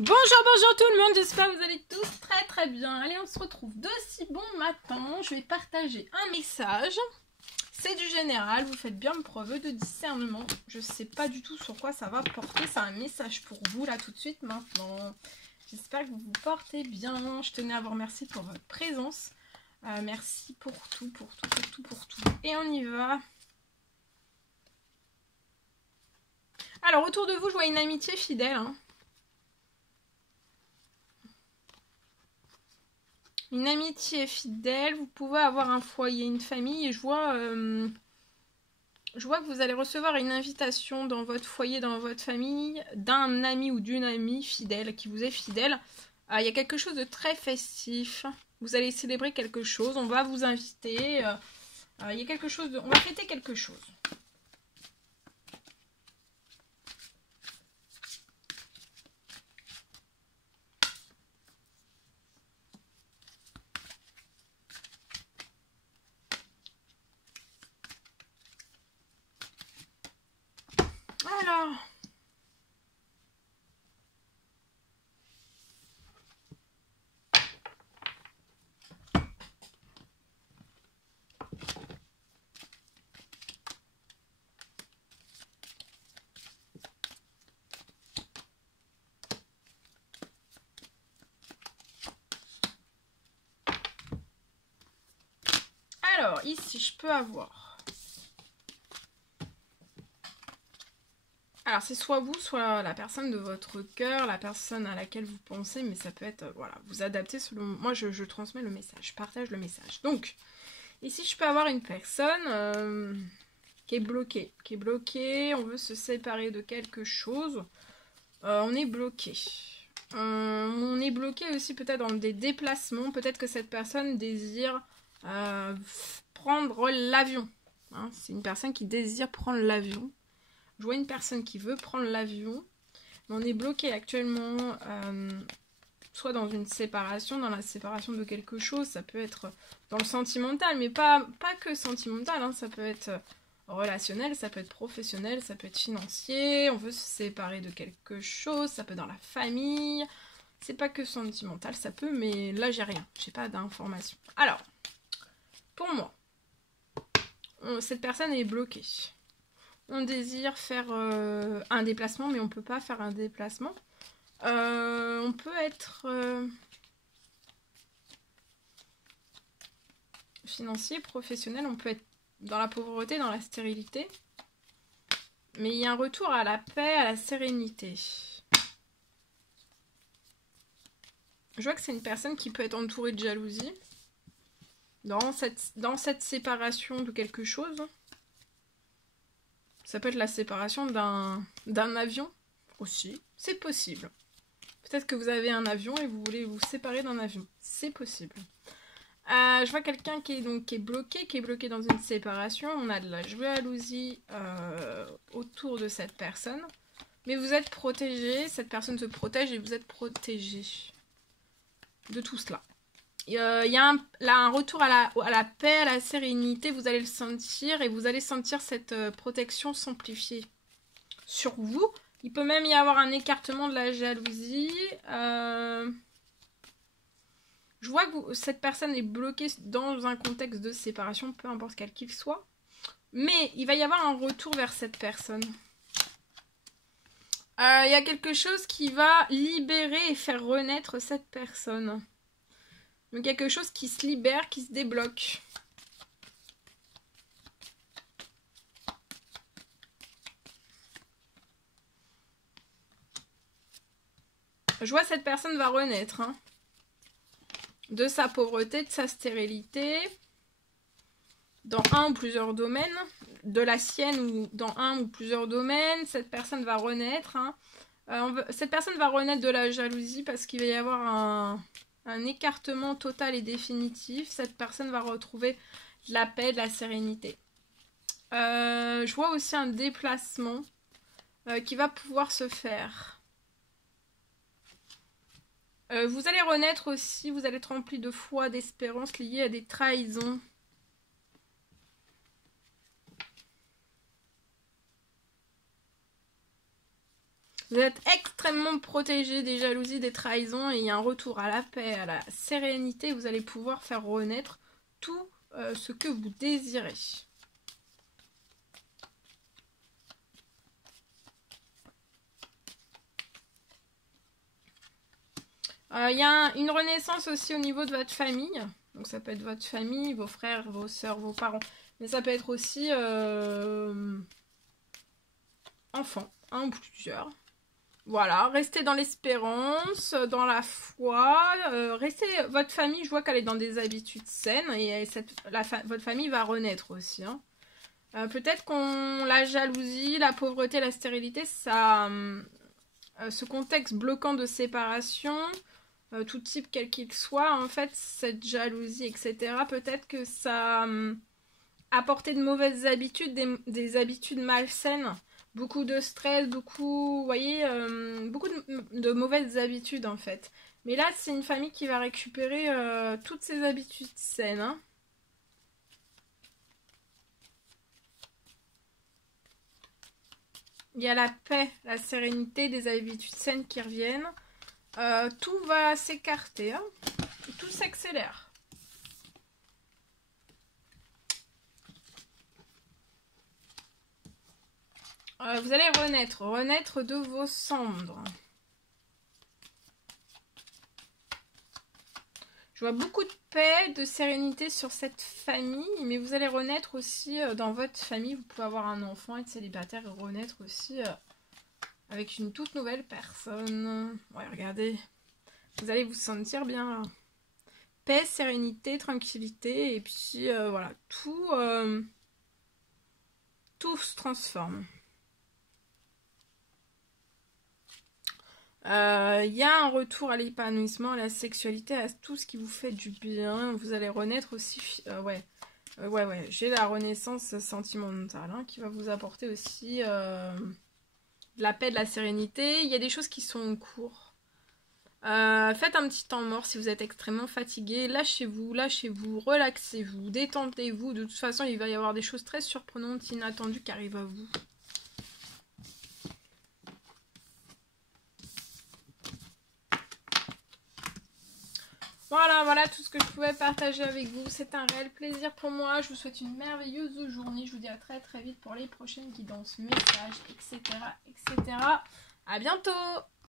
Bonjour tout le monde, j'espère que vous allez tous très bien. Allez, on se retrouve de si bon matin. Je vais partager un message. C'est du général, vous faites bien preuve de discernement. Je sais pas du tout sur quoi ça va porter. C'est un message pour vous là tout de suite maintenant. J'espère que vous vous portez bien. Je tenais à vous remercier pour votre présence. Merci pour tout. Et on y va. Alors autour de vous, je vois une amitié fidèle. Une amitié fidèle, vous pouvez avoir un foyer, une famille, et je vois que vous allez recevoir une invitation dans votre foyer, dans votre famille, d'un ami ou d'une amie fidèle, qui vous est fidèle. Il y a quelque chose de très festif, vous allez célébrer quelque chose, on va vous inviter, il y a quelque chose on va fêter quelque chose. Alors, ici, je peux avoir... Alors, c'est soit vous, soit la personne de votre cœur, la personne à laquelle vous pensez, mais ça peut être, voilà, vous adaptez selon... Moi, je transmets le message, je partage le message. Donc, ici, je peux avoir une personne qui est bloquée, on veut se séparer de quelque chose, on est bloqué. On est bloqué aussi peut-être dans des déplacements, peut-être que cette personne désire prendre l'avion. Hein, c'est une personne qui désire prendre l'avion. Je vois une personne qui veut prendre l'avion, mais on est bloqué actuellement, soit dans une séparation, dans la séparation de quelque chose, ça peut être dans le sentimental, mais pas que sentimental, hein, ça peut être relationnel, ça peut être professionnel, ça peut être financier, on veut se séparer de quelque chose, ça peut être dans la famille, c'est pas que sentimental, ça peut, mais là j'ai rien, j'ai pas d'informations. Alors, pour moi, cette personne est bloquée. On désire faire un déplacement, mais on peut pas faire un déplacement. On peut être financier, professionnel, on peut être dans la pauvreté, dans la stérilité. Mais il y a un retour à la paix, à la sérénité. Je vois que c'est une personne qui peut être entourée de jalousie. Dans cette séparation de quelque chose. Ça peut être la séparation d'un avion aussi. C'est possible. Peut-être que vous avez un avion et vous voulez vous séparer d'un avion. C'est possible. Je vois quelqu'un qui est bloqué dans une séparation. On a de la jalousie autour de cette personne. Mais vous êtes protégé. Cette personne se protège et vous êtes protégé de tout cela. Il y a un retour à la paix, à la sérénité. Vous allez le sentir et vous allez sentir cette protection s'amplifier sur vous. Il peut même y avoir un écartement de la jalousie. Je vois que cette personne est bloquée dans un contexte de séparation, peu importe quel qu'il soit. Mais il va y avoir un retour vers cette personne. Il y a quelque chose qui va libérer et faire renaître cette personne. Donc quelque chose qui se libère, qui se débloque. Je vois que cette personne va renaître. Hein. De sa pauvreté, de sa stérilité. Dans un ou plusieurs domaines. De la sienne ou dans un ou plusieurs domaines. Cette personne va renaître. Hein. Cette personne va renaître de la jalousie parce qu'il va y avoir un écartement total et définitif. Cette personne va retrouver de la paix, de la sérénité. Je vois aussi un déplacement qui va pouvoir se faire. Vous allez renaître aussi, vous allez être rempli de foi, d'espérance liée à des trahisons. Vous êtes extrêmement protégé des jalousies, des trahisons, et il y a un retour à la paix, à la sérénité. Vous allez pouvoir faire renaître tout ce que vous désirez. Il y a une renaissance aussi au niveau de votre famille. Donc ça peut être votre famille, vos frères, vos soeurs, vos parents. Mais ça peut être aussi enfants, un ou plusieurs. Voilà, restez dans l'espérance, dans la foi. Votre famille, je vois qu'elle est dans des habitudes saines. Et votre famille va renaître aussi. Hein. Peut-être la jalousie, la pauvreté, la stérilité, ça... ce contexte bloquant de séparation... tout type quel qu'il soit, en fait, cette jalousie, etc., peut-être que ça a apporté de mauvaises habitudes, des habitudes malsaines, beaucoup de stress, beaucoup, vous voyez, beaucoup de mauvaises habitudes, en fait. Mais là, c'est une famille qui va récupérer toutes ces habitudes saines. Hein. Il y a la paix, la sérénité, des habitudes saines qui reviennent. Tout va s'écarter, hein. Tout s'accélère. Vous allez renaître de vos cendres. Je vois beaucoup de paix, de sérénité sur cette famille, mais vous allez renaître aussi dans votre famille. Vous pouvez avoir un enfant, être célibataire et renaître aussi avec une toute nouvelle personne. Ouais, regardez. Vous allez vous sentir bien. Paix, sérénité, tranquillité. Et puis, voilà. Tout se transforme. Il y a un retour à l'épanouissement, à la sexualité, à tout ce qui vous fait du bien. Vous allez renaître aussi. Ouais. J'ai la renaissance sentimentale hein, qui va vous apporter aussi de la paix, de la sérénité. Il y a des choses qui sont en cours. Faites un petit temps mort si vous êtes extrêmement fatigué. Lâchez-vous, relaxez-vous, détendez-vous. De toute façon, il va y avoir des choses très surprenantes, inattendues qui arrivent à vous. Voilà tout ce que je pouvais partager avec vous. C'est un réel plaisir pour moi. Je vous souhaite une merveilleuse journée. Je vous dis à très très vite pour les prochaines guidances, messages, etc. À bientôt!